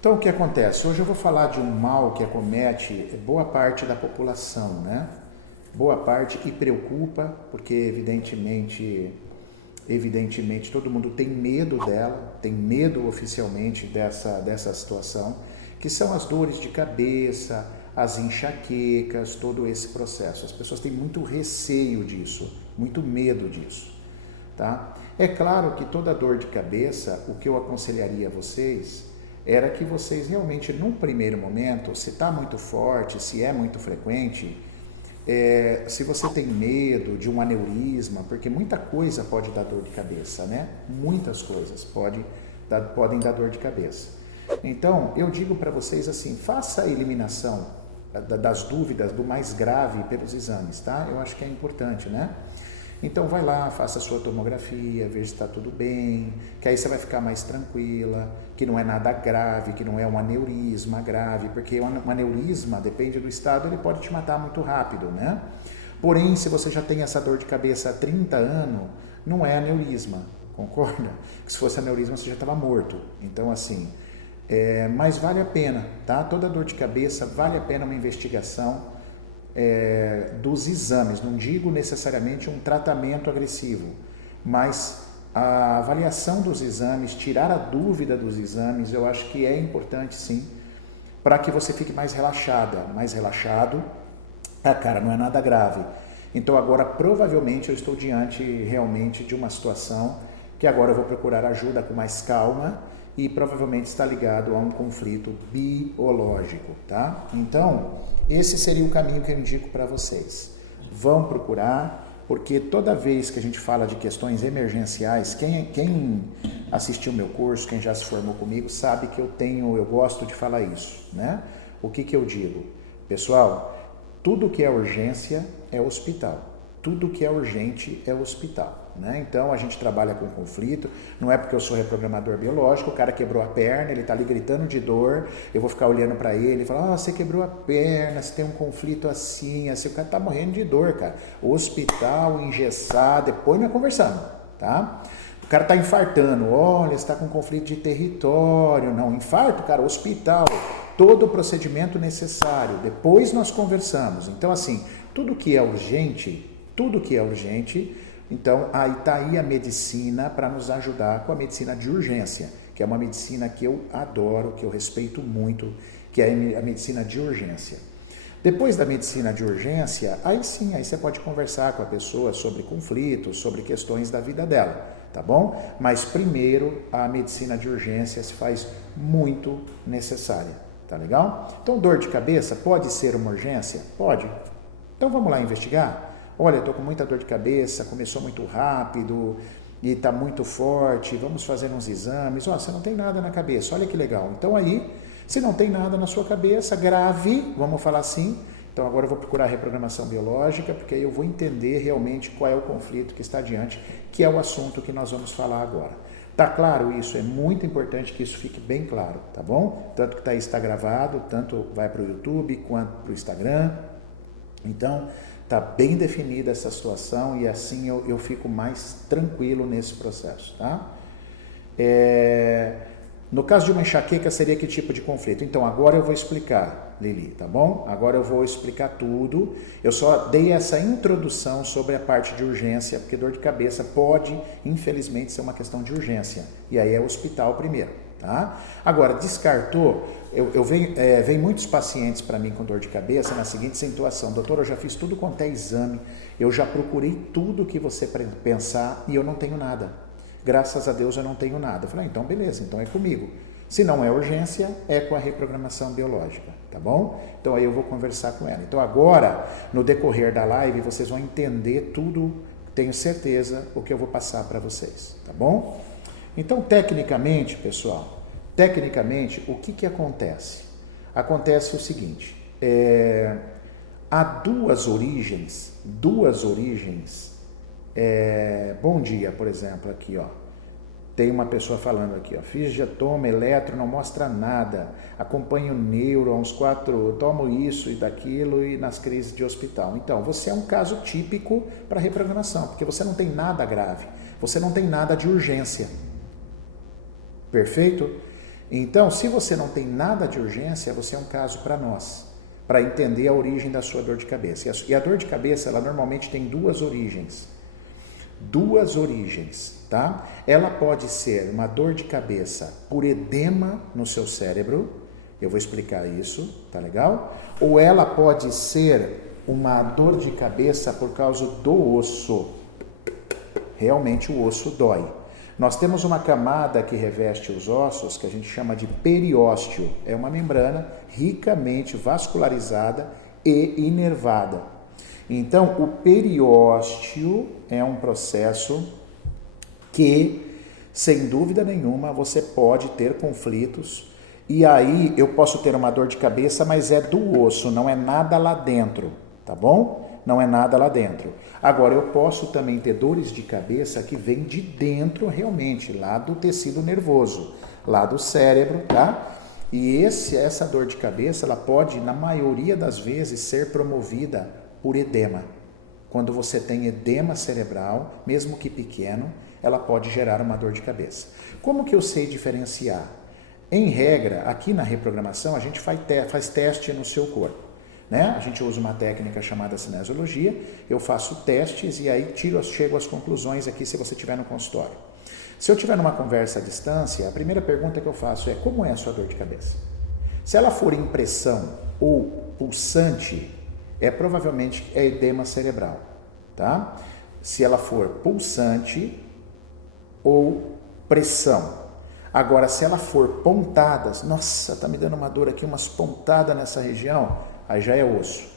Então, o que acontece? Hoje eu vou falar de um mal que acomete boa parte da população, né? Boa parte e preocupa, porque evidentemente todo mundo tem medo dela, tem medo oficialmente dessa situação, que são as dores de cabeça, as enxaquecas, todo esse processo. As pessoas têm muito receio disso, muito medo disso, tá? É claro que toda dor de cabeça, o que eu aconselharia a vocês era que vocês realmente, num primeiro momento, se está muito forte, se é muito frequente, se você tem medo de um aneurisma, porque muita coisa pode dar dor de cabeça, né? Muitas coisas podem dar dor de cabeça. Então, eu digo para vocês assim, faça a eliminação das dúvidas do mais grave pelos exames, tá? Eu acho que é importante, né? Então vai lá, faça a sua tomografia, veja se está tudo bem, que aí você vai ficar mais tranquila, que não é nada grave, que não é um aneurisma grave, porque um aneurisma, depende do estado, ele pode te matar muito rápido, né? Porém, se você já tem essa dor de cabeça há 30 anos, não é aneurisma, concorda? Se fosse aneurisma, você já estava morto. Então, assim, mas vale a pena, tá? Toda dor de cabeça vale a pena uma investigação dos exames, não digo necessariamente um tratamento agressivo, mas a avaliação dos exames, tirar a dúvida dos exames, eu acho que é importante sim, para que você fique mais relaxada, mais relaxado. Cara, não é nada grave. Então agora provavelmente eu estou diante realmente de uma situação que agora eu vou procurar ajuda com mais calma e provavelmente está ligado a um conflito biológico, tá? Então, esse seria o caminho que eu indico para vocês. Vão procurar, porque toda vez que a gente fala de questões emergenciais, quem assistiu meu curso, quem já se formou comigo, sabe que eu gosto de falar isso, né? O que eu digo? Pessoal, tudo que é urgência é hospital. Tudo que é urgente é hospital, né? Então a gente trabalha com conflito, não é porque eu sou reprogramador biológico, o cara quebrou a perna, ele está ali gritando de dor, eu vou ficar olhando para ele e falar, você quebrou a perna, você tem um conflito assim, o cara está morrendo de dor, cara. Hospital, engessado, depois nós conversamos, tá? O cara está infartando, olha, você está com conflito de território, não, infarto, cara, hospital, todo o procedimento necessário, depois nós conversamos. Então assim, tudo que é urgente, então aí está aí a medicina para nos ajudar com a medicina de urgência, que é uma medicina que eu adoro, que eu respeito muito, que é a medicina de urgência. Depois da medicina de urgência, aí sim, aí você pode conversar com a pessoa sobre conflitos, sobre questões da vida dela, tá bom? Mas primeiro a medicina de urgência se faz muito necessária, tá legal? Então dor de cabeça pode ser uma urgência? Pode. Então vamos lá investigar? Olha, estou com muita dor de cabeça, começou muito rápido e está muito forte, vamos fazer uns exames. Você não tem nada na cabeça, olha que legal. Então aí, se não tem nada na sua cabeça, grave, vamos falar assim, então agora eu vou procurar a reprogramação biológica, porque aí eu vou entender realmente qual é o conflito que está diante, que é o assunto que nós vamos falar agora. Tá claro isso? É muito importante que isso fique bem claro, tá bom? Tanto que está gravado, tanto vai para o YouTube quanto para o Instagram. Então, está bem definida essa situação e assim eu fico mais tranquilo nesse processo, tá? No caso de uma enxaqueca, seria que tipo de conflito? Então, agora eu vou explicar, Lili, tá bom? Agora eu vou explicar tudo. Eu só dei essa introdução sobre a parte de urgência, porque dor de cabeça pode, infelizmente, ser uma questão de urgência. E aí é hospital primeiro, tá? Agora, descartou, vem muitos pacientes para mim com dor de cabeça na seguinte situação: doutor, eu já fiz tudo quanto é exame, eu já procurei tudo que você pensar e eu não tenho nada. Graças a Deus eu não tenho nada. Eu falei, então beleza, então é comigo. Se não é urgência, é com a reprogramação biológica, tá bom? Então aí eu vou conversar com ela. Então agora, no decorrer da live, vocês vão entender tudo, tenho certeza, o que eu vou passar para vocês, tá bom? Então, tecnicamente, pessoal, o que acontece? Acontece o seguinte, há duas origens, bom dia, por exemplo, aqui, ó, tem uma pessoa falando aqui, ó, fiz diatoma, eletro, não mostra nada, acompanho neuro, há uns 4, tomo isso e daquilo e nas crises de hospital. Então, você é um caso típico para reprogramação, porque você não tem nada grave, você não tem nada de urgência. Perfeito? Então, se você não tem nada de urgência, você é um caso para nós, para entender a origem da sua dor de cabeça. E a dor de cabeça, ela normalmente tem duas origens. Duas origens, tá? Ela pode ser uma dor de cabeça por edema no seu cérebro, eu vou explicar isso, tá legal? Ou ela pode ser uma dor de cabeça por causa do osso. Realmente o osso dói. Nós temos uma camada que reveste os ossos, que a gente chama de periósteo. É uma membrana ricamente vascularizada e inervada. Então, o periósteo é um processo que, sem dúvida nenhuma, você pode ter conflitos. E aí, eu posso ter uma dor de cabeça, mas é do osso, não é nada lá dentro, tá bom? Não é nada lá dentro. Agora, eu posso também ter dores de cabeça que vêm de dentro realmente, lá do tecido nervoso, lá do cérebro, tá? E essa dor de cabeça, ela pode, na maioria das vezes, ser promovida por edema. Quando você tem edema cerebral, mesmo que pequeno, ela pode gerar uma dor de cabeça. Como que eu sei diferenciar? Em regra, aqui na reprogramação, a gente faz teste no seu corpo. Né? A gente usa uma técnica chamada cinesiologia, eu faço testes e aí chego às conclusões aqui se você estiver no consultório. Se eu estiver numa conversa à distância, a primeira pergunta que eu faço é: como é a sua dor de cabeça? Se ela for impressão ou pulsante, provavelmente é edema cerebral, tá? Se ela for pulsante ou pressão. Agora, se ela for pontadas, nossa, tá me dando uma dor aqui, umas pontadas nessa região, aí já é osso,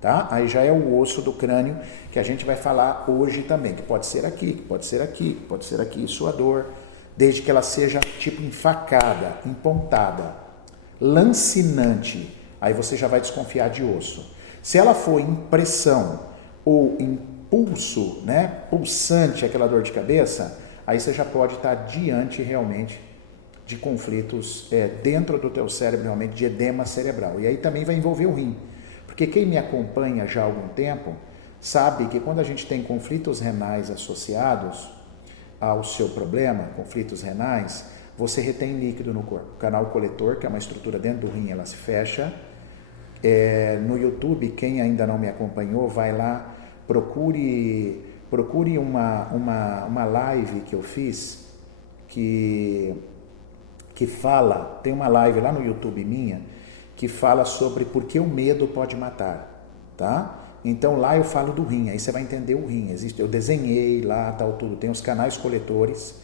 tá? Aí já é o osso do crânio que a gente vai falar hoje também, que pode ser aqui, que pode ser aqui, que pode ser aqui, sua dor, desde que ela seja tipo enfacada, empontada, lancinante, aí você já vai desconfiar de osso. Se ela for impressão ou impulso, né, pulsante, aquela dor de cabeça, aí você já pode estar diante realmente de conflitos dentro do teu cérebro, realmente de edema cerebral. E aí também vai envolver o rim. Porque quem me acompanha já há algum tempo sabe que quando a gente tem conflitos renais associados ao seu problema, conflitos renais, você retém líquido no corpo. O canal coletor, que é uma estrutura dentro do rim, ela se fecha. No YouTube, quem ainda não me acompanhou, vai lá, procure uma live que eu fiz que fala, tem uma live lá no YouTube minha, que fala sobre por que o medo pode matar, tá? Então lá eu falo do rim, aí você vai entender o rim, eu desenhei lá, tal, tudo, tem os canais coletores,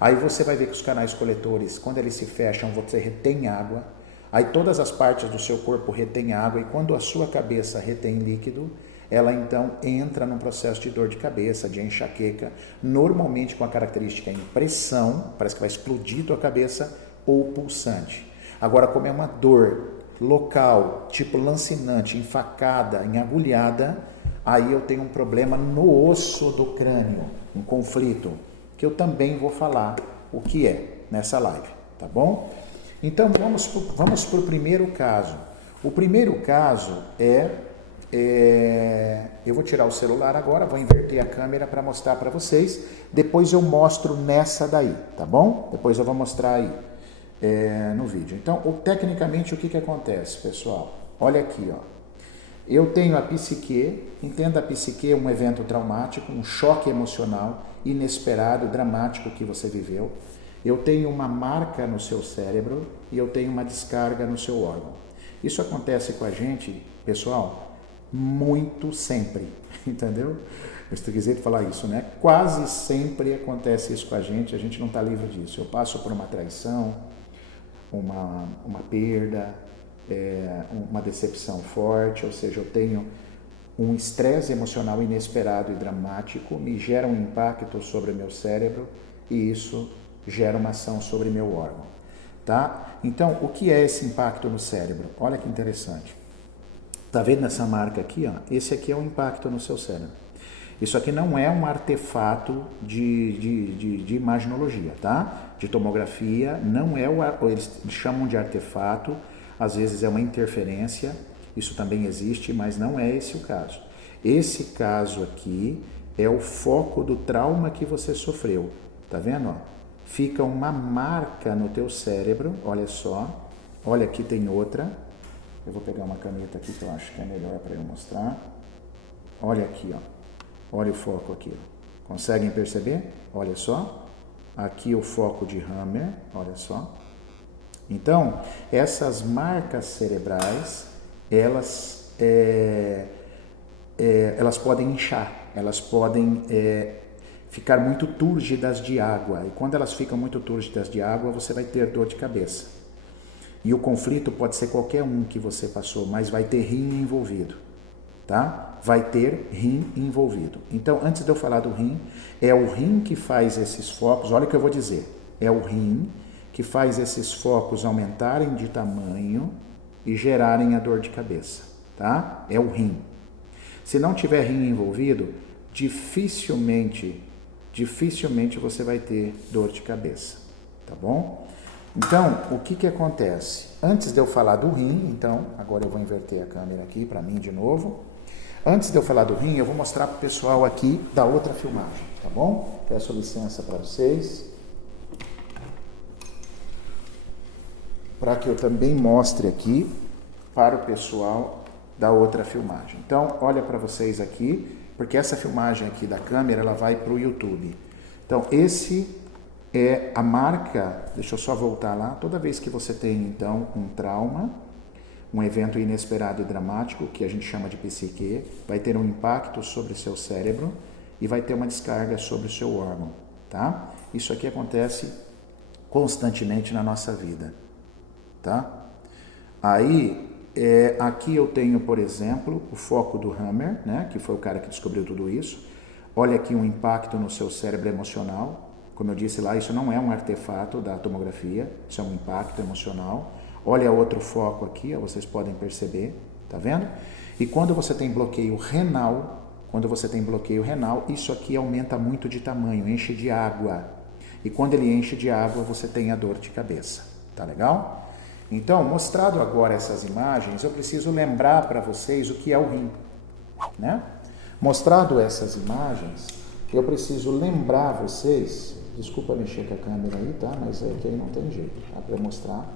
aí você vai ver que os canais coletores, quando eles se fecham, você retém água, aí todas as partes do seu corpo retêm água, e quando a sua cabeça retém líquido, ela então entra num processo de dor de cabeça, de enxaqueca, normalmente com a característica impressão, parece que vai explodir tua cabeça, ou pulsante. Agora, como é uma dor local, tipo lancinante, enfacada, enagulhada, aí eu tenho um problema no osso do crânio, um conflito, que eu também vou falar o que é nessa live, tá bom? Então, vamos para o primeiro caso. O primeiro caso eu vou tirar o celular agora, vou inverter a câmera para mostrar para vocês, depois eu mostro nessa daí, tá bom? Depois eu vou mostrar aí no vídeo. Então, tecnicamente, o que acontece, pessoal? Olha aqui, ó. Eu tenho a psique, entenda a psique, um evento traumático, um choque emocional inesperado, dramático que você viveu. Eu tenho uma marca no seu cérebro e eu tenho uma descarga no seu órgão. Isso acontece com a gente, pessoal, muito sempre, entendeu? Eu estou quisendo falar isso, né? Quase sempre acontece isso com a gente não está livre disso. Eu passo por uma traição, uma perda, uma decepção forte, ou seja, eu tenho um estresse emocional inesperado e dramático, me gera um impacto sobre o meu cérebro e isso gera uma ação sobre meu órgão, tá? Então, o que é esse impacto no cérebro? Olha que interessante. Tá vendo essa marca aqui, ó? Esse aqui é o impacto no seu cérebro. Isso aqui não é um artefato de imaginologia, tá? De tomografia, não é eles chamam de artefato, às vezes é uma interferência, isso também existe, mas não é esse o caso. Esse caso aqui é o foco do trauma que você sofreu, tá vendo? Ó? fica uma marca no teu cérebro, olha só, olha aqui tem outra, eu vou pegar uma caneta aqui que eu acho que é melhor para eu mostrar, olha aqui, ó, olha o foco aqui, conseguem perceber? Olha só, aqui o foco de Hammer, olha só. Então, essas marcas cerebrais, elas podem inchar, elas podem ficar muito túrgidas de água. E quando elas ficam muito túrgidas de água, você vai ter dor de cabeça. E o conflito pode ser qualquer um que você passou, mas vai ter rim envolvido, tá? Vai ter rim envolvido. Então, antes de eu falar do rim, é o rim que faz esses focos, olha o que eu vou dizer, é o rim que faz esses focos aumentarem de tamanho e gerarem a dor de cabeça, tá? É o rim. Se não tiver rim envolvido, dificilmente você vai ter dor de cabeça, tá bom? Então, o que acontece? Antes de eu falar do rim, então, agora eu vou inverter a câmera aqui para mim de novo. Antes de eu falar do rim, eu vou mostrar para o pessoal aqui da outra filmagem, tá bom? Peço licença para vocês, para que eu também mostre aqui para o pessoal da outra filmagem. Então, olha para vocês aqui, porque essa filmagem aqui da câmera, ela vai para o YouTube. Então, esse é a marca, deixa eu só voltar lá, toda vez que você tem, então, um trauma, um evento inesperado e dramático, que a gente chama de psique, vai ter um impacto sobre o seu cérebro e vai ter uma descarga sobre o seu órgão, tá? Isso aqui acontece constantemente na nossa vida, tá? Aí, aqui eu tenho, por exemplo, o foco do Hammer, né, que foi o cara que descobriu tudo isso. Olha aqui um impacto no seu cérebro emocional. Como eu disse lá, isso não é um artefato da tomografia, isso é um impacto emocional. Olha outro foco aqui, ó, vocês podem perceber, tá vendo? E quando você tem bloqueio renal, isso aqui aumenta muito de tamanho, enche de água. E quando ele enche de água, você tem a dor de cabeça, tá legal? Então, mostrado agora essas imagens, eu preciso lembrar para vocês o que é o rim, né? Mostrado essas imagens, eu preciso lembrar vocês, desculpa mexer com a câmera aí, tá? Mas é que aí não tem jeito, tá? Para mostrar,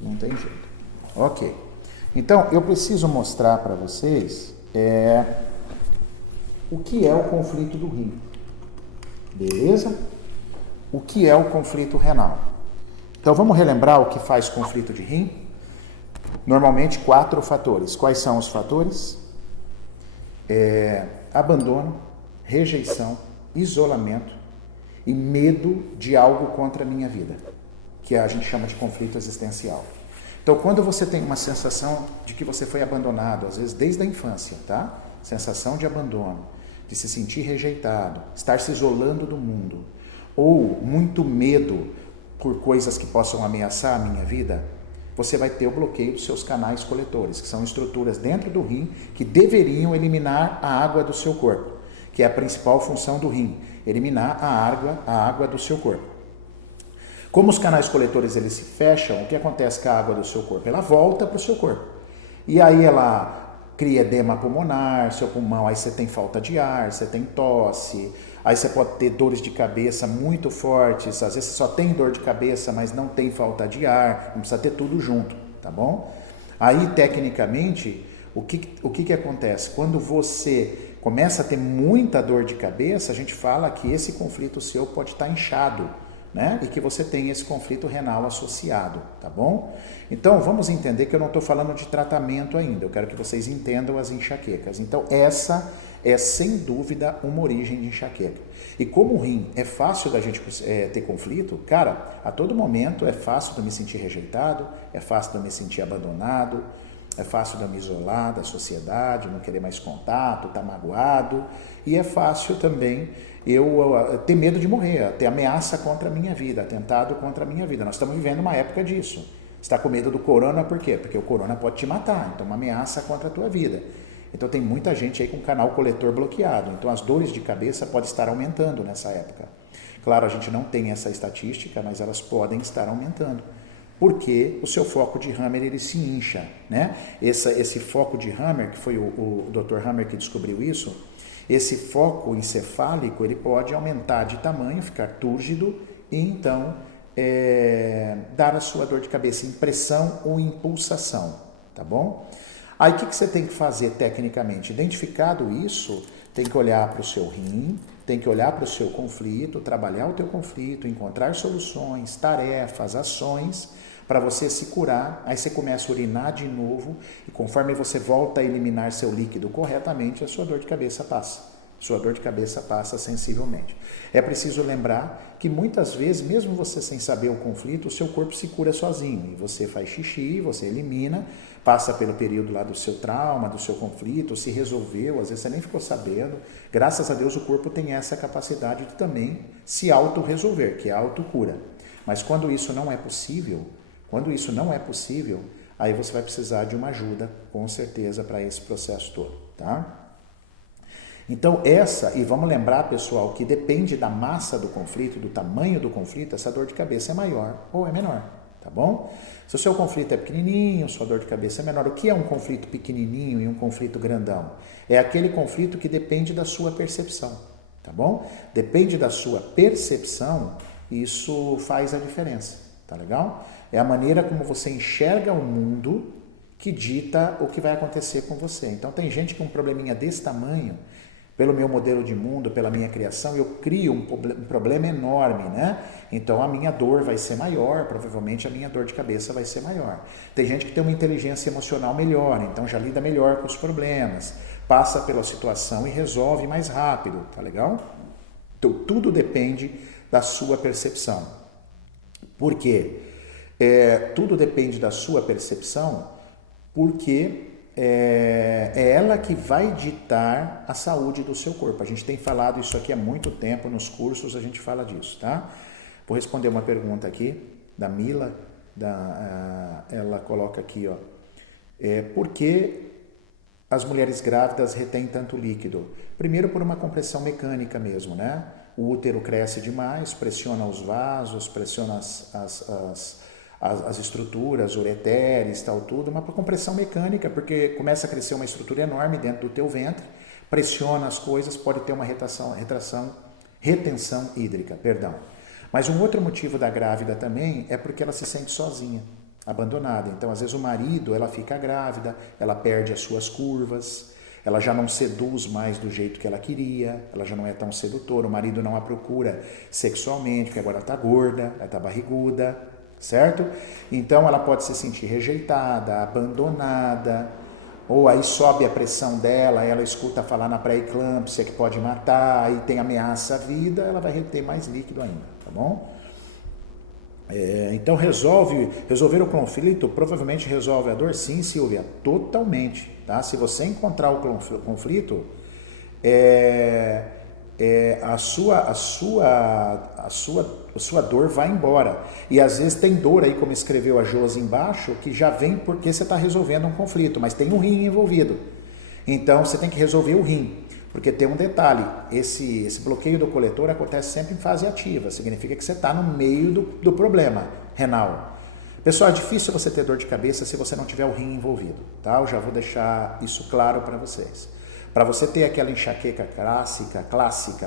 não tem jeito. Ok. Então, eu preciso mostrar para vocês o que é o conflito do rim, beleza? O que é o conflito renal? Então, vamos relembrar o que faz conflito de rim? Normalmente, 4 fatores. Quais são os fatores? Abandono, rejeição, isolamento e medo de algo contra a minha vida, que a gente chama de conflito existencial. Então, quando você tem uma sensação de que você foi abandonado, às vezes desde a infância, tá? Sensação de abandono, de se sentir rejeitado, estar se isolando do mundo, ou muito medo por coisas que possam ameaçar a minha vida, você vai ter o bloqueio dos seus canais coletores, que são estruturas dentro do rim que deveriam eliminar a água do seu corpo, que é a principal função do rim, eliminar a água do seu corpo. Como os canais coletores eles se fecham, o que acontece com a água do seu corpo? Ela volta para o seu corpo. E aí ela cria edema pulmonar, seu pulmão, aí você tem falta de ar, você tem tosse, aí você pode ter dores de cabeça muito fortes, às vezes você só tem dor de cabeça, mas não tem falta de ar, não precisa ter tudo junto, tá bom? Aí, tecnicamente, o que acontece? Quando você começa a ter muita dor de cabeça, a gente fala que esse conflito seu pode estar inchado, né? E que você tem esse conflito renal associado, tá bom? Então, vamos entender que eu não estou falando de tratamento ainda, eu quero que vocês entendam as enxaquecas. Então, essa é, sem dúvida, uma origem de enxaqueca. E como o rim é fácil da gente ter conflito, cara, a todo momento é fácil de eu me sentir rejeitado, é fácil de eu me sentir abandonado, é fácil de eu me isolar da sociedade, não querer mais contato, estar magoado, e é fácil também eu ter medo de morrer, ter ameaça contra a minha vida, atentado contra a minha vida. Nós estamos vivendo uma época disso. Você está com medo do corona, por quê? Porque o corona pode te matar, então uma ameaça contra a tua vida. Então tem muita gente aí com canal coletor bloqueado, então as dores de cabeça podem estar aumentando nessa época. Claro, a gente não tem essa estatística, mas elas podem estar aumentando. Porque o seu foco de Hammer ele se incha, né? Esse foco de Hammer, que foi o Dr. Hammer que descobriu isso, esse foco encefálico ele pode aumentar de tamanho, ficar túrgido e então dar a sua dor de cabeça, impressão ou impulsação, tá bom? Aí o que você tem que fazer tecnicamente? Identificado isso, tem que olhar para o seu rim, tem que olhar para o seu conflito, trabalhar o teu conflito, encontrar soluções, tarefas, ações para você se curar. Aí você começa a urinar de novo e conforme você volta a eliminar seu líquido corretamente, a sua dor de cabeça passa. Sua dor de cabeça passa sensivelmente. É preciso lembrar que muitas vezes, mesmo você sem saber o conflito, o seu corpo se cura sozinho. E você faz xixi, você elimina, passa pelo período lá do seu trauma, do seu conflito, se resolveu, às vezes você nem ficou sabendo. Graças a Deus o corpo tem essa capacidade de também se auto-resolver, que é a autocura. Mas quando isso não é possível, aí você vai precisar de uma ajuda, com certeza, para esse processo todo, tá? Então e vamos lembrar, pessoal, que depende da massa do conflito, do tamanho do conflito, essa dor de cabeça é maior ou é menor, tá bom? Se o seu conflito é pequenininho, sua dor de cabeça é menor. O que é um conflito pequenininho e um conflito grandão? É aquele conflito que depende da sua percepção, tá bom? Depende da sua percepção, isso faz a diferença, tá legal? É a maneira como você enxerga o mundo que dita o que vai acontecer com você. Então tem gente com um probleminha desse tamanho, pelo meu modelo de mundo, pela minha criação, eu crio um problema enorme, né? Então a minha dor vai ser maior, provavelmente a minha dor de cabeça vai ser maior. Tem gente que tem uma inteligência emocional melhor, então já lida melhor com os problemas, passa pela situação e resolve mais rápido, tá legal? Então tudo depende da sua percepção. Por quê? Tudo depende da sua percepção, porque é ela que vai ditar a saúde do seu corpo. A gente tem falado isso aqui há muito tempo, nos cursos a gente fala disso, tá? Vou responder uma pergunta aqui da Mila, ela coloca aqui, ó, por que as mulheres grávidas retêm tanto líquido? Primeiro por uma compressão mecânica mesmo, né? O útero cresce demais, pressiona os vasos, pressiona as estruturas, ureteres, tal, tudo, uma compressão mecânica, porque começa a crescer uma estrutura enorme dentro do teu ventre, pressiona as coisas, pode ter uma retenção hídrica, perdão. Mas um outro motivo da grávida também é porque ela se sente sozinha, abandonada. Então, às vezes o marido, ela fica grávida, ela perde as suas curvas, ela já não seduz mais do jeito que ela queria, ela já não é tão sedutora, o marido não a procura sexualmente, porque agora ela está gorda, ela está barriguda, certo? Então ela pode se sentir rejeitada, abandonada, ou aí sobe a pressão dela, ela escuta falar na pré-eclâmpsia que pode matar, aí tem ameaça à vida, ela vai reter mais líquido ainda, tá bom? Então resolver o conflito provavelmente resolve a dor? Sim, Silvia, totalmente, tá? Se você encontrar o conflito, a sua dor vai embora. E às vezes tem dor aí, como escreveu a Josi embaixo, que já vem porque você está resolvendo um conflito, mas tem um rim envolvido. Então você tem que resolver o rim, porque tem um detalhe, esse bloqueio do coletor acontece sempre em fase ativa, significa que você está no meio do problema renal. Pessoal, é difícil você ter dor de cabeça se você não tiver o rim envolvido, tá? Eu já vou deixar isso claro para vocês. Para você ter aquela enxaqueca clássica,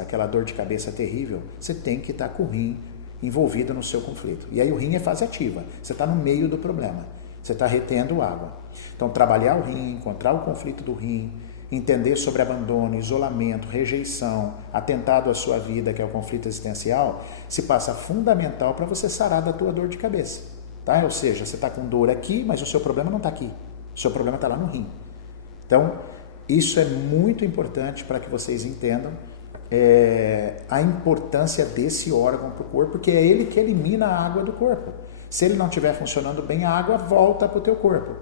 aquela dor de cabeça terrível, você tem que estar com o rim envolvido no seu conflito. E aí o rim é fase ativa, você está no meio do problema, você está retendo água. Então trabalhar o rim, encontrar o conflito do rim, entender sobre abandono, isolamento, rejeição, atentado à sua vida, que é o conflito existencial, se passa fundamental para você sarar da tua dor de cabeça. Tá? Ou seja, você está com dor aqui, mas o seu problema não está aqui, o seu problema está lá no rim. Então, isso é muito importante para que vocês entendam a importância desse órgão para o corpo, porque é ele que elimina a água do corpo. Se ele não estiver funcionando bem, a água volta para o teu corpo.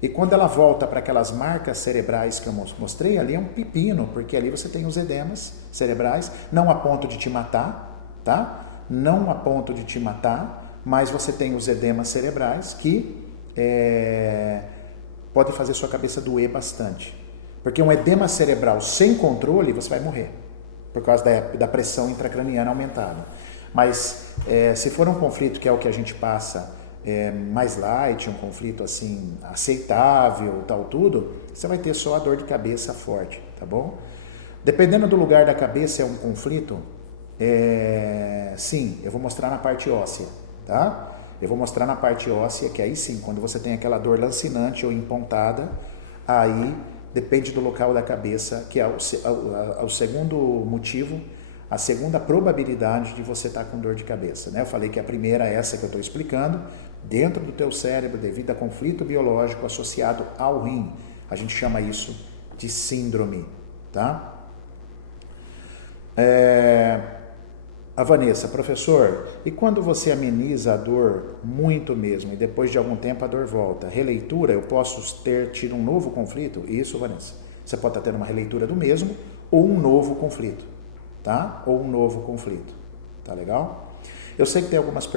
E quando ela volta para aquelas marcas cerebrais que eu mostrei, ali é um pepino, porque ali você tem os edemas cerebrais, não a ponto de te matar, tá? Não a ponto de te matar, mas você tem os edemas cerebrais que pode fazer sua cabeça doer bastante. Porque um edema cerebral sem controle, você vai morrer, por causa da pressão intracraniana aumentada. Mas se for um conflito que é o que a gente passa, mais light, um conflito assim aceitável, tal tudo, você vai ter só a dor de cabeça forte, tá bom? Dependendo do lugar da cabeça é um conflito, Sim, eu vou mostrar na parte óssea, tá? Eu vou mostrar na parte óssea, que aí sim, quando você tem aquela dor lancinante ou empontada, aí depende do local da cabeça, que é o segundo motivo, a segunda probabilidade de você estar com dor de cabeça, né? Eu falei que a primeira é essa que eu estou explicando, dentro do teu cérebro, devido a conflito biológico associado ao rim. A gente chama isso de síndrome, tá? A Vanessa, professor, e quando você ameniza a dor muito mesmo e depois de algum tempo a dor volta, releitura, eu posso ter tido um novo conflito? Isso, Vanessa. Você pode estar tendo uma releitura do mesmo ou um novo conflito, tá? Ou um novo conflito, tá legal? Eu sei que tem algumas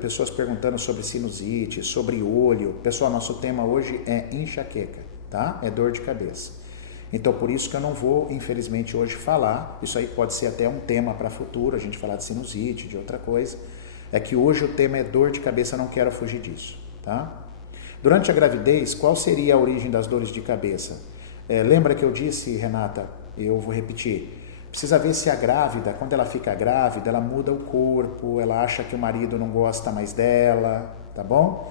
pessoas perguntando sobre sinusite, sobre olho. Pessoal, nosso tema hoje é enxaqueca, tá? É dor de cabeça. Então, por isso que eu não vou, infelizmente, hoje falar, isso aí pode ser até um tema para futuro, a gente falar de sinusite, de outra coisa, é que hoje o tema é dor de cabeça, eu não quero fugir disso, tá? Durante a gravidez, qual seria a origem das dores de cabeça? Lembra que eu disse, Renata, eu vou repetir, precisa ver se a grávida, quando ela fica grávida, ela muda o corpo, ela acha que o marido não gosta mais dela, tá bom?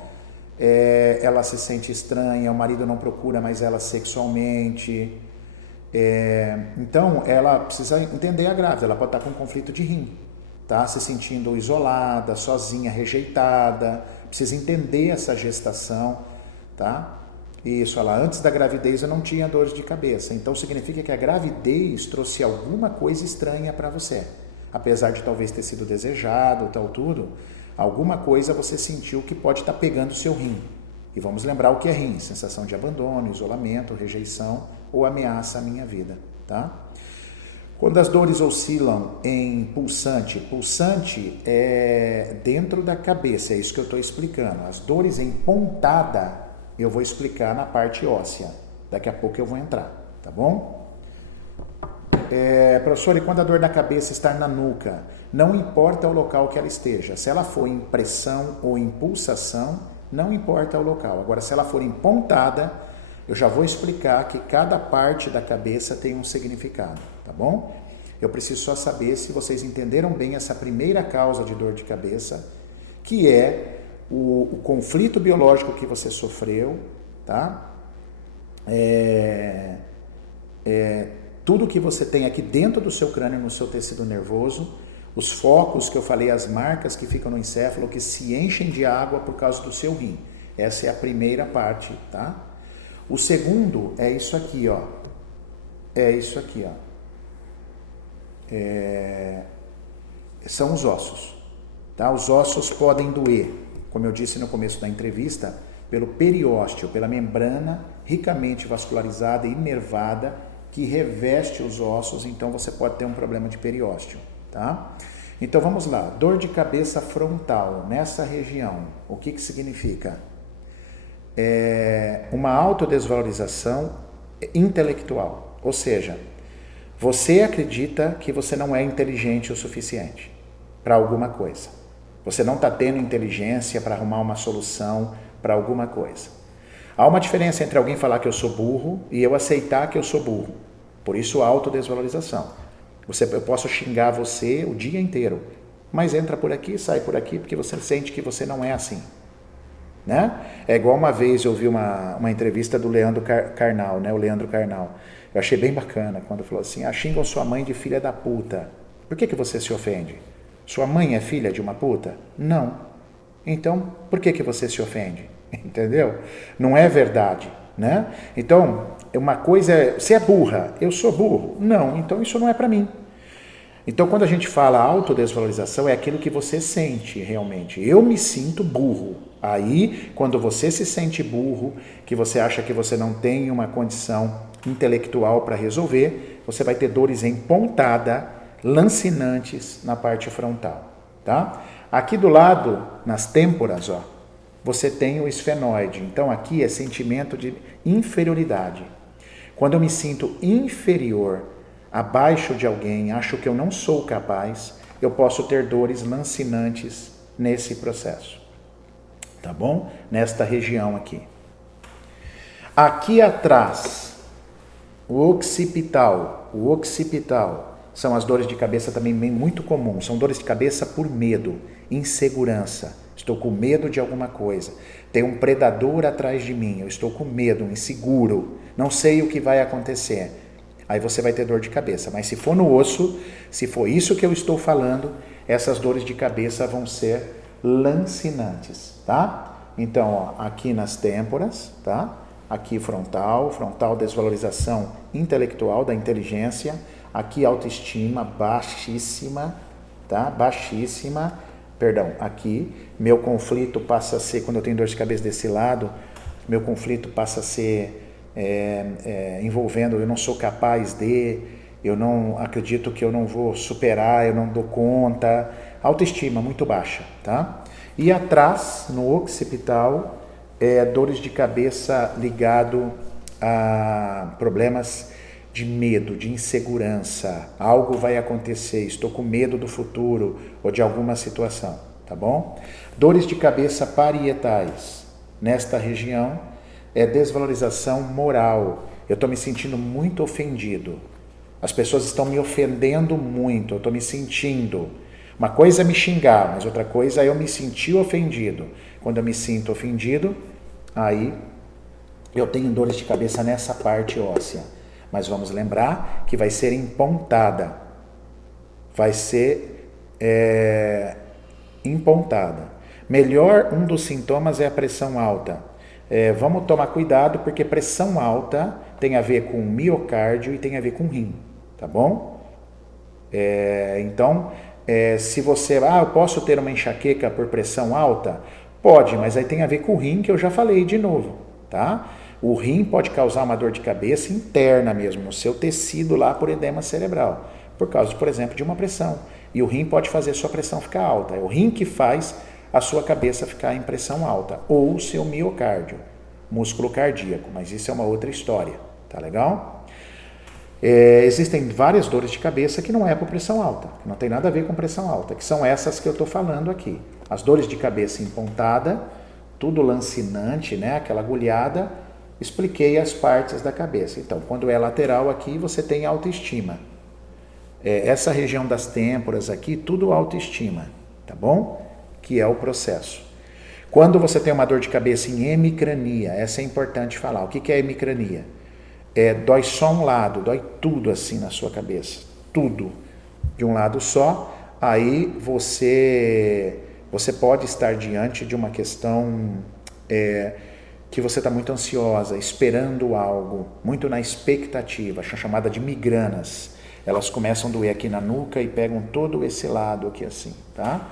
Ela se sente estranha, o marido não procura mais ela sexualmente. Então, ela precisa entender a grávida, ela pode estar com um conflito de rim, tá? Se sentindo isolada, sozinha, rejeitada, precisa entender essa gestação, tá? Isso, antes da gravidez eu não tinha dores de cabeça, então significa que a gravidez trouxe alguma coisa estranha para você, apesar de talvez ter sido desejado, tal tudo, alguma coisa você sentiu que pode estar pegando o seu rim. E vamos lembrar o que é rim, sensação de abandono, isolamento, rejeição ou ameaça à minha vida, tá? Quando as dores oscilam em pulsante, pulsante é dentro da cabeça, é isso que eu estou explicando. As dores em pontada, eu vou explicar na parte óssea. Daqui a pouco eu vou entrar, tá bom? Professor, e quando a dor da cabeça está na nuca? Não importa o local que ela esteja. Se ela for em pressão ou em pulsação, não importa o local. Agora, se ela for em pontada, eu já vou explicar que cada parte da cabeça tem um significado, tá bom? Eu preciso só saber se vocês entenderam bem essa primeira causa de dor de cabeça, que é o conflito biológico que você sofreu, tá? Tudo que você tem aqui dentro do seu crânio, no seu tecido nervoso, os focos que eu falei, as marcas que ficam no encéfalo, que se enchem de água por causa do seu rim. Essa é a primeira parte, tá? O segundo é isso aqui, ó. São os ossos, tá? Os ossos podem doer, como eu disse no começo da entrevista, pelo periósteo, pela membrana ricamente vascularizada e inervada que reveste os ossos, então você pode ter um problema de periósteo, tá? Então vamos lá, dor de cabeça frontal, nessa região, o que significa? Uma autodesvalorização intelectual, ou seja, você acredita que você não é inteligente o suficiente para alguma coisa, você não está tendo inteligência para arrumar uma solução para alguma coisa. Há uma diferença entre alguém falar que eu sou burro e eu aceitar que eu sou burro, por isso a autodesvalorização. Eu posso xingar você o dia inteiro, mas entra por aqui, sai por aqui, porque você sente que você não é assim, né? É igual uma vez eu vi uma entrevista do Leandro Carnal, né? O Leandro Carnal. Eu achei bem bacana quando falou assim, xingam sua mãe de filha da puta. Por que você se ofende? Sua mãe é filha de uma puta? Não. Então, por que você se ofende? Entendeu? Não é verdade, né? Então, uma coisa é, você é burra, eu sou burro. Não, então isso não é para mim. Então, quando a gente fala autodesvalorização, é aquilo que você sente realmente. Eu me sinto burro. Aí, quando você se sente burro, que você acha que você não tem uma condição intelectual para resolver, você vai ter dores em pontada, lancinantes na parte frontal, tá? Aqui do lado, nas têmporas, ó, você tem o esfenoide. Então, aqui é sentimento de inferioridade. Quando eu me sinto inferior, abaixo de alguém, acho que eu não sou capaz, eu posso ter dores lancinantes nesse processo, tá bom? Nesta região aqui. Aqui atrás, o occipital, são as dores de cabeça também muito comuns. São dores de cabeça por medo, insegurança. Estou com medo de alguma coisa. Tem um predador atrás de mim. Eu estou com medo, inseguro. Não sei o que vai acontecer. Aí você vai ter dor de cabeça. Mas se for no osso, se for isso que eu estou falando, essas dores de cabeça vão ser lancinantes, tá? Então, ó, aqui nas têmporas, tá? Aqui frontal desvalorização intelectual da inteligência. Aqui autoestima baixíssima, tá? Baixíssima. Perdão, aqui meu conflito passa a ser, quando eu tenho dor de cabeça desse lado, meu conflito passa a ser envolvendo, eu não sou capaz de, eu não acredito que eu não vou superar, eu não dou conta. Autoestima muito baixa, tá? E atrás, no occipital, dores de cabeça ligado a problemas de medo, de insegurança. Algo vai acontecer, estou com medo do futuro ou de alguma situação, tá bom? Dores de cabeça parietais. Nesta região é desvalorização moral. Eu estou me sentindo muito ofendido. As pessoas estão me ofendendo muito, eu estou me sentindo. Uma coisa é me xingar, mas outra coisa é eu me sentir ofendido. Quando eu me sinto ofendido, aí eu tenho dores de cabeça nessa parte óssea. Mas vamos lembrar que vai ser empontada. Vai ser empontada. Melhor, um dos sintomas é a pressão alta. Vamos tomar cuidado porque pressão alta tem a ver com miocárdio e tem a ver com rim, tá bom? Então, se você... eu posso ter uma enxaqueca por pressão alta? Pode, mas aí tem a ver com o rim, que eu já falei de novo, tá? O rim pode causar uma dor de cabeça interna mesmo, no seu tecido lá por edema cerebral, por causa, por exemplo, de uma pressão. E o rim pode fazer a sua pressão ficar alta. É o rim que faz a sua cabeça ficar em pressão alta, ou o seu miocárdio, músculo cardíaco, mas isso é uma outra história, tá legal? Existem várias dores de cabeça que não é por pressão alta, que não tem nada a ver com pressão alta, que são essas que eu estou falando aqui. As dores de cabeça empontada, tudo lancinante, né? Aquela agulhada, expliquei as partes da cabeça. Então, quando é lateral aqui, você tem autoestima. Essa região das têmporas aqui, tudo autoestima, tá bom? Que é o processo. Quando você tem uma dor de cabeça em hemicrania, essa é importante falar. O que é hemicrania? Dói só um lado, dói tudo assim na sua cabeça, tudo de um lado só. Aí você pode estar diante de uma questão que você está muito ansiosa, esperando algo, muito na expectativa, chamada de migranas. Elas começam a doer aqui na nuca e pegam todo esse lado aqui assim, tá?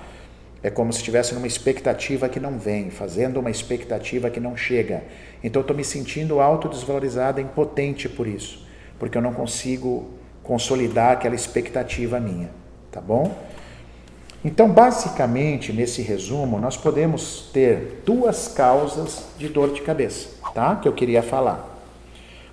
É como se estivesse numa expectativa que não vem, fazendo uma expectativa que não chega. Então eu estou me sentindo autodesvalorizada, impotente por isso, porque eu não consigo consolidar aquela expectativa minha, tá bom? Então, basicamente, nesse resumo, nós podemos ter duas causas de dor de cabeça, tá? Que eu queria falar.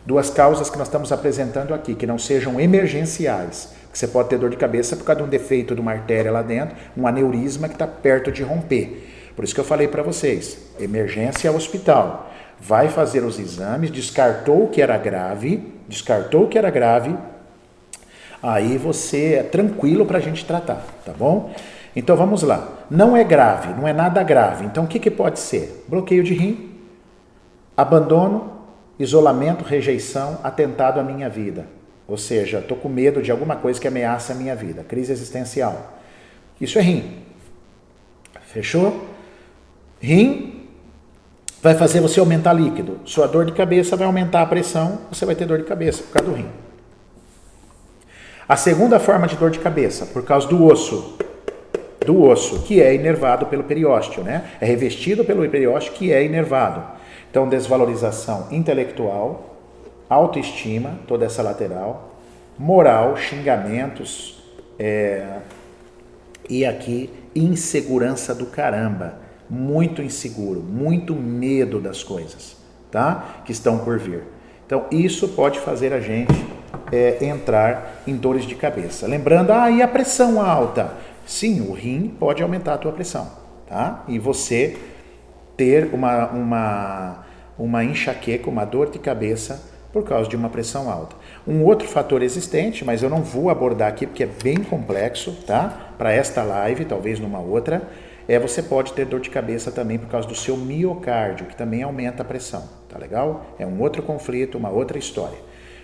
Duas causas que nós estamos apresentando aqui, que não sejam emergenciais. Você pode ter dor de cabeça por causa de um defeito de uma artéria lá dentro, um aneurisma que está perto de romper. Por isso que eu falei para vocês, emergência hospital. Vai fazer os exames, descartou que era grave, aí você é tranquilo para a gente tratar, tá bom? Então vamos lá. Não é grave, não é nada grave. Então o que pode ser? Bloqueio de rim, abandono, isolamento, rejeição, atentado à minha vida. Ou seja, estou com medo de alguma coisa que ameaça a minha vida. Crise existencial. Isso é rim. Fechou? Rim vai fazer você aumentar líquido. Sua dor de cabeça vai aumentar a pressão, você vai ter dor de cabeça por causa do rim. A segunda forma de dor de cabeça, por causa do osso, que é inervado pelo periósteo, né? É revestido pelo periósteo que é inervado. Então, desvalorização intelectual, autoestima, toda essa lateral, moral, xingamentos, e aqui insegurança do caramba, muito inseguro, muito medo das coisas, tá? Que estão por vir. Então isso pode fazer a gente entrar em dores de cabeça. Lembrando, e a pressão alta? Sim, o rim pode aumentar a tua pressão, tá? E você ter uma enxaqueca, uma dor de cabeça por causa de uma pressão alta. Um outro fator existente, mas eu não vou abordar aqui porque é bem complexo, tá? Para esta live, talvez numa outra, você pode ter dor de cabeça também por causa do seu miocárdio, que também aumenta a pressão, tá legal? É um outro conflito, uma outra história.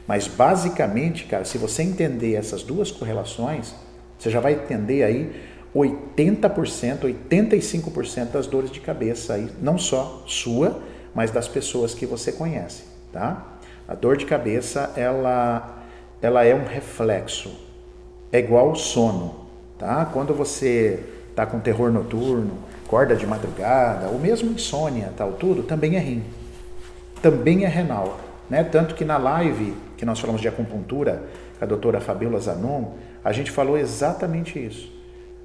Mas basicamente, cara, se você entender essas duas correlações, você já vai entender aí 80%, 85% das dores de cabeça aí, não só sua, mas das pessoas que você conhece, tá? A dor de cabeça, ela é um reflexo, é igual o sono, tá? Quando você tá com terror noturno, acorda de madrugada, ou mesmo insônia, tal, tudo, também é rim, também é renal, né? Tanto que na live que nós falamos de acupuntura, com a doutora Fabiola Zanon, a gente falou exatamente isso.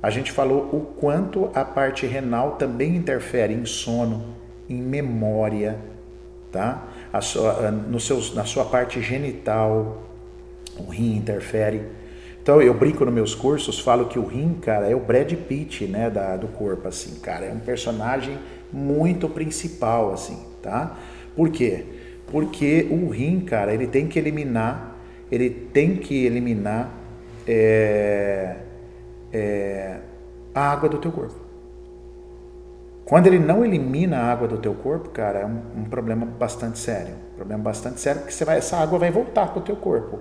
A gente falou o quanto a parte renal também interfere em sono, em memória, tá? Na sua parte genital, o rim interfere. Então eu brinco nos meus cursos, falo que o rim, cara, é o Brad Pitt, né, do corpo, assim, cara, é um personagem muito principal, assim, tá? Por quê? Porque o rim, cara, ele tem que eliminar a água do teu corpo. Quando ele não elimina a água do teu corpo, cara, é um problema bastante sério. Porque essa água vai voltar para o teu corpo.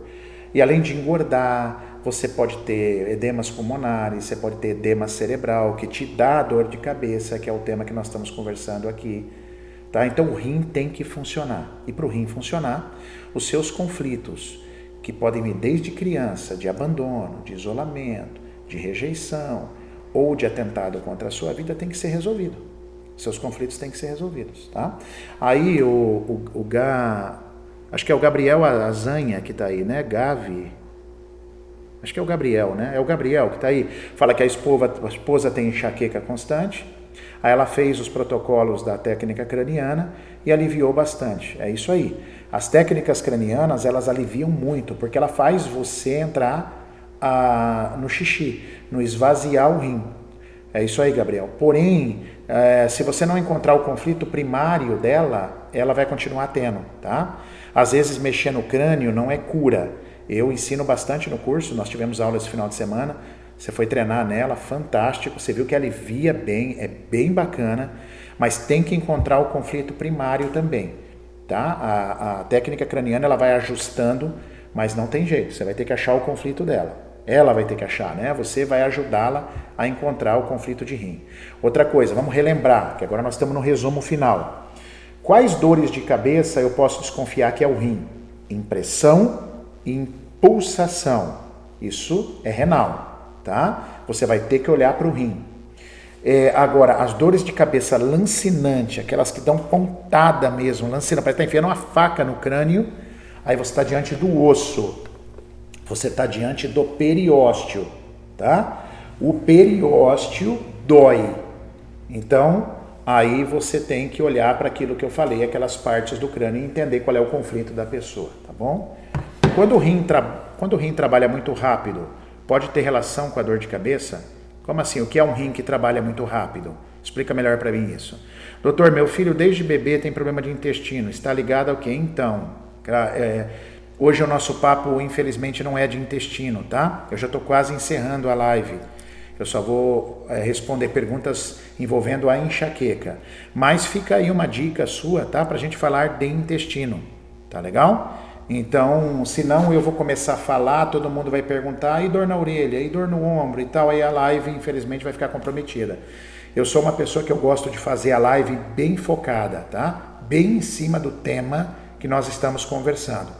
E além de engordar, você pode ter edemas pulmonares, você pode ter edema cerebral, que te dá dor de cabeça, que é o tema que nós estamos conversando aqui. Tá? Então o rim tem que funcionar. E para o rim funcionar, os seus conflitos, que podem vir desde criança, de abandono, de isolamento, de rejeição ou de atentado contra a sua vida, tem que ser resolvido. Seus conflitos têm que ser resolvidos, tá? Aí acho que é o Gabriel Azanha que está aí, né? Gavi. Acho que é o Gabriel, né? É o Gabriel que está aí. Fala que a esposa tem enxaqueca constante. Aí ela fez os protocolos da técnica craniana e aliviou bastante. É isso aí. As técnicas cranianas, elas aliviam muito, porque ela faz você entrar no xixi, no esvaziar o rim. É isso aí, Gabriel. Porém, se você não encontrar o conflito primário dela, ela vai continuar tendo, tá? Às vezes, mexer no crânio não é cura. Eu ensino bastante no curso, nós tivemos aula esse final de semana, você foi treinar nela, fantástico, você viu que alivia bem, é bem bacana, mas tem que encontrar o conflito primário também, tá? A técnica craniana, ela vai ajustando, mas não tem jeito, você vai ter que achar o conflito dela. Ela vai ter que achar, né? Você vai ajudá-la a encontrar o conflito de rim. Outra coisa, vamos relembrar, que agora nós estamos no resumo final. Quais dores de cabeça eu posso desconfiar que é o rim? Impressão e impulsação. Isso é renal, tá? Você vai ter que olhar para o rim. Agora, as dores de cabeça lancinante, aquelas que dão pontada mesmo, lancinante, parece que está enfiando uma faca no crânio, aí você está diante do osso. Você está diante do periósteo, tá? O periósteo dói. Então, aí você tem que olhar para aquilo que eu falei, aquelas partes do crânio e entender qual é o conflito da pessoa, tá bom? Quando o rim trabalha muito rápido, pode ter relação com a dor de cabeça? Como assim? O que é um rim que trabalha muito rápido? Explica melhor para mim isso. Doutor, meu filho desde bebê tem problema de intestino. Está ligado ao quê? Então, hoje o nosso papo, infelizmente, não é de intestino, tá? Eu já estou quase encerrando a live. Eu só vou responder perguntas envolvendo a enxaqueca. Mas fica aí uma dica sua, tá? Para a gente falar de intestino, tá legal? Então, senão eu vou começar a falar, todo mundo vai perguntar, e dor na orelha, e dor no ombro e tal, aí a live, infelizmente, vai ficar comprometida. Eu sou uma pessoa que eu gosto de fazer a live bem focada, tá? Bem em cima do tema que nós estamos conversando.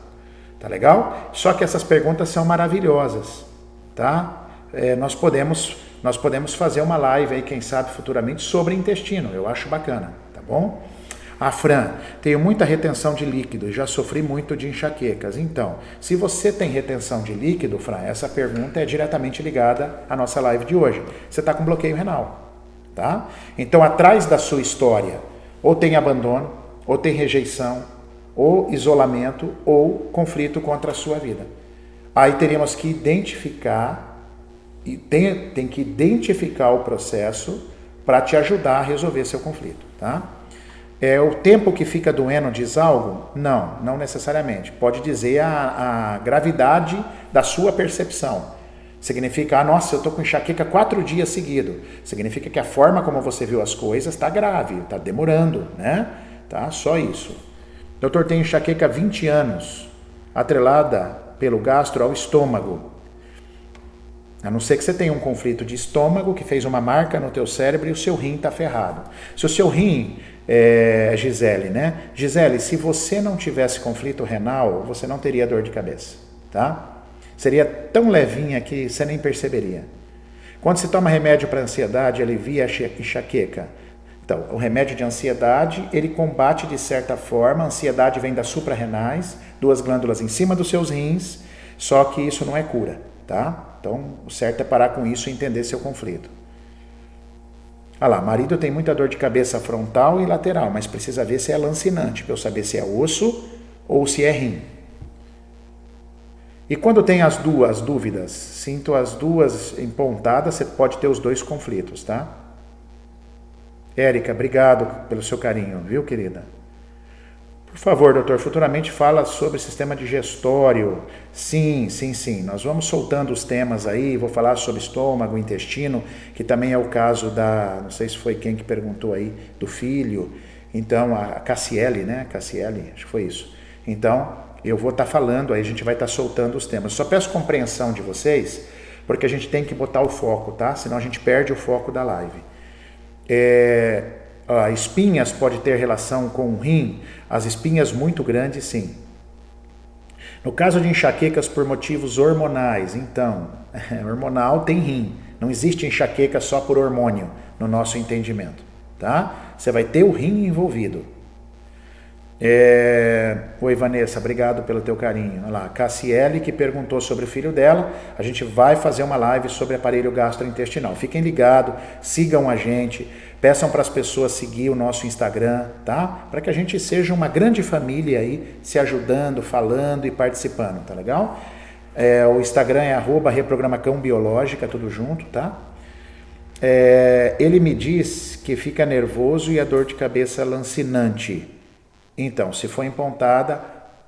Tá legal? Só que essas perguntas são maravilhosas, tá? Nós podemos fazer uma live aí, quem sabe futuramente, sobre intestino. Eu acho bacana, tá bom? A Fran, tenho muita retenção de líquido, já sofri muito de enxaquecas. Então, se você tem retenção de líquido, Fran, essa pergunta é diretamente ligada à nossa live de hoje. Você está com bloqueio renal, tá? Então, atrás da sua história, ou tem abandono, ou tem rejeição, ou isolamento, ou conflito contra a sua vida. Aí teríamos que identificar, e tem que identificar o processo para te ajudar a resolver seu conflito, tá? É o tempo que fica doendo diz algo? Não, não necessariamente. Pode dizer a gravidade da sua percepção. Significa, nossa, eu estou com enxaqueca 4 dias seguidos. Significa que a forma como você viu as coisas está grave, está demorando, né? Tá? Só isso. Doutor, tem enxaqueca há 20 anos, atrelada pelo gastro ao estômago. A não ser que você tenha um conflito de estômago que fez uma marca no teu cérebro e o seu rim está ferrado. Se o seu rim, Gisele, né? Gisele, se você não tivesse conflito renal, você não teria dor de cabeça, tá? Seria tão levinha que você nem perceberia. Quando se toma remédio para ansiedade, alivia a enxaqueca. Então, o remédio de ansiedade, ele combate de certa forma, a ansiedade vem das suprarrenais, 2 glândulas em cima dos seus rins, só que isso não é cura, tá? Então, o certo é parar com isso e entender seu conflito. Olha lá, marido tem muita dor de cabeça frontal e lateral, mas precisa ver se é lancinante, para eu saber se é osso ou se é rim. E quando tem as duas dúvidas, sinto as duas empontadas, você pode ter os 2 conflitos, tá? Érica, obrigado pelo seu carinho, viu, querida? Por favor, doutor, futuramente fala sobre sistema digestório. Sim. Nós vamos soltando os temas aí, vou falar sobre estômago, intestino, que também é o caso não sei se foi quem que perguntou aí, do filho. Então, a Cassiele, né? Cassiele, acho que foi isso. Então, eu vou estar falando, aí a gente vai estar soltando os temas. Só peço compreensão de vocês, porque a gente tem que botar o foco, tá? Senão a gente perde o foco da live. Espinhas pode ter relação com o rim? As espinhas muito grandes, sim. No caso de enxaquecas por motivos hormonais, então, hormonal tem rim. Não existe enxaqueca só por hormônio, no nosso entendimento, tá? Você vai ter o rim envolvido. Oi, Vanessa, obrigado pelo teu carinho. Olha lá, Cassiele, que perguntou sobre o filho dela. A gente vai fazer uma live sobre aparelho gastrointestinal. Fiquem ligados, sigam a gente, peçam para as pessoas seguir o nosso Instagram, tá? Para que a gente seja uma grande família aí, se ajudando, falando e participando, tá legal? O Instagram é @reprogramacãobiológica, tudo junto, tá? Ele me diz que fica nervoso e a dor de cabeça lancinante. Então, se for empontada,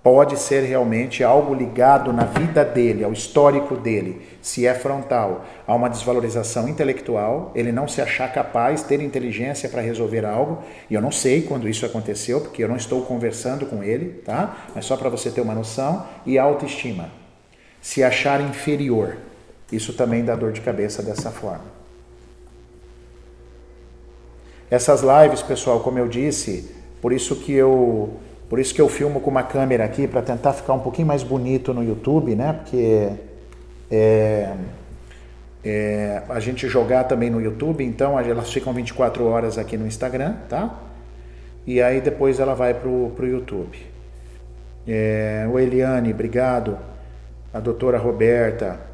pode ser realmente algo ligado na vida dele, ao histórico dele. Se é frontal, há uma desvalorização intelectual, ele não se achar capaz, ter inteligência para resolver algo. E eu não sei quando isso aconteceu, porque eu não estou conversando com ele, tá? Mas só para você ter uma noção. E autoestima. Se achar inferior. Isso também dá dor de cabeça dessa forma. Essas lives, pessoal, como eu disse, por isso que eu filmo com uma câmera aqui, para tentar ficar um pouquinho mais bonito no YouTube, né? Porque a gente jogar também no YouTube, então elas ficam 24 horas aqui no Instagram, tá? E aí depois ela vai pro YouTube. O Eliane, obrigado. A doutora Roberta.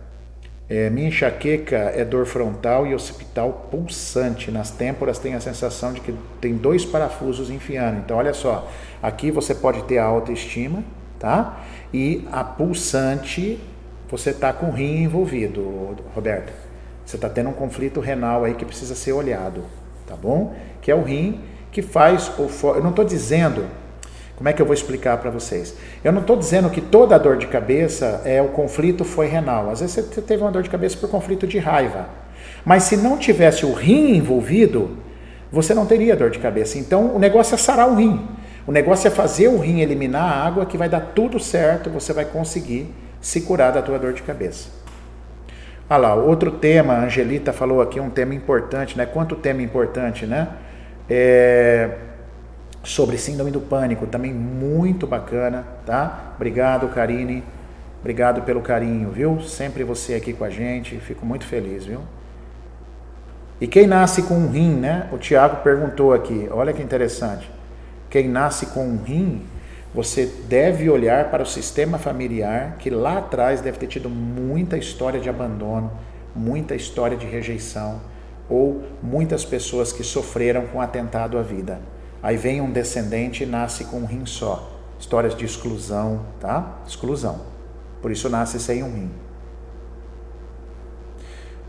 Minha enxaqueca é dor frontal e occipital pulsante. Nas têmporas tem a sensação de que tem 2 parafusos enfiando. Então, olha só, aqui você pode ter a autoestima, tá? E a pulsante, você tá com o rim envolvido, Roberta. Você tá tendo um conflito renal aí que precisa ser olhado, tá bom? Que é o rim que faz eu não tô dizendo. Como é que eu vou explicar para vocês? Eu não estou dizendo que toda dor de cabeça o conflito foi renal. Às vezes você teve uma dor de cabeça por conflito de raiva. Mas se não tivesse o rim envolvido, você não teria dor de cabeça. Então o negócio é sarar o rim. O negócio é fazer o rim eliminar a água, que vai dar tudo certo, você vai conseguir se curar da tua dor de cabeça. Olha lá, outro tema, a Angelita falou aqui, um tema importante, né? Quanto tema importante, né? Sobre síndrome do pânico, também muito bacana, tá? Obrigado, Karine, obrigado pelo carinho, viu? Sempre você aqui com a gente, fico muito feliz, viu? E quem nasce com um rim, né? O Tiago perguntou aqui, olha que interessante. Quem nasce com um rim, você deve olhar para o sistema familiar, que lá atrás deve ter tido muita história de abandono, muita história de rejeição, ou muitas pessoas que sofreram com atentado à vida. Aí vem um descendente e nasce com um rim só. Histórias de exclusão, tá? Exclusão. Por isso nasce sem um rim.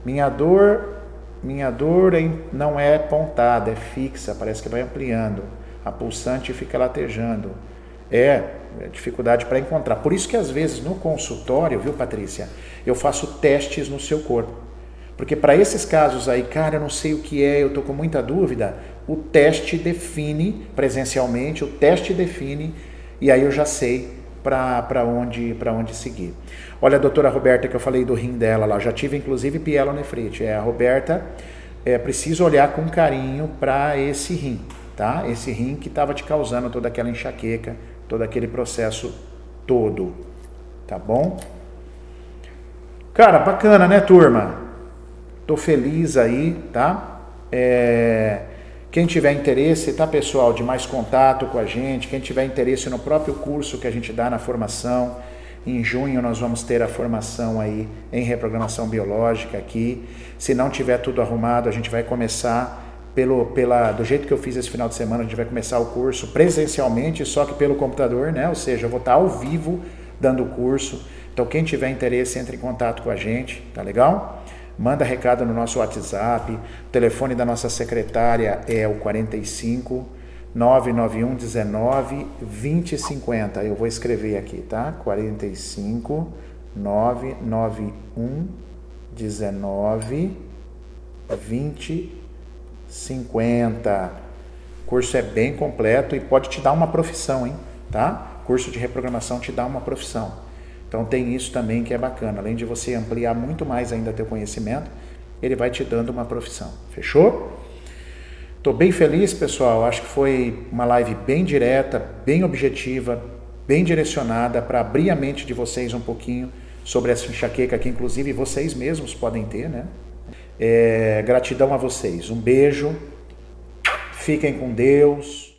Minha dor não é pontada, é fixa, parece que vai ampliando. a pulsante fica latejando. É dificuldade para encontrar. Por isso que às vezes no consultório, viu, Patrícia, eu faço testes no seu corpo. Porque para esses casos aí, cara, eu não sei o que é, eu tô com muita dúvida, o teste define presencialmente, o teste define e aí eu já sei para onde seguir. Olha a doutora Roberta, que eu falei do rim dela lá, já tive inclusive pielonefrite. A Roberta, preciso olhar com carinho para esse rim, tá? Esse rim que estava te causando toda aquela enxaqueca, todo aquele processo todo, tá bom? Cara, bacana, né, turma? Tô feliz aí, tá? Quem tiver interesse, tá, pessoal, de mais contato com a gente, quem tiver interesse no próprio curso que a gente dá na formação, em junho nós vamos ter a formação aí em reprogramação biológica aqui. Se não tiver tudo arrumado, a gente vai começar do jeito que eu fiz esse final de semana, a gente vai começar o curso presencialmente, só que pelo computador, né? Ou seja, eu vou estar ao vivo dando o curso. Então, quem tiver interesse, entre em contato com a gente, tá legal? Manda recado no nosso WhatsApp, o telefone da nossa secretária é o 45 991 19 2050. Eu vou escrever aqui, tá? 45 991 19 2050. O curso é bem completo e pode te dar uma profissão, hein? Tá? Curso de reprogramação te dá uma profissão. Então tem isso também que é bacana. Além de você ampliar muito mais ainda teu conhecimento, ele vai te dando uma profissão. Fechou? Estou bem feliz, pessoal. Acho que foi uma live bem direta, bem objetiva, bem direcionada para abrir a mente de vocês um pouquinho sobre essa enxaqueca que inclusive vocês mesmos podem ter, né? Gratidão a vocês. Um beijo. Fiquem com Deus.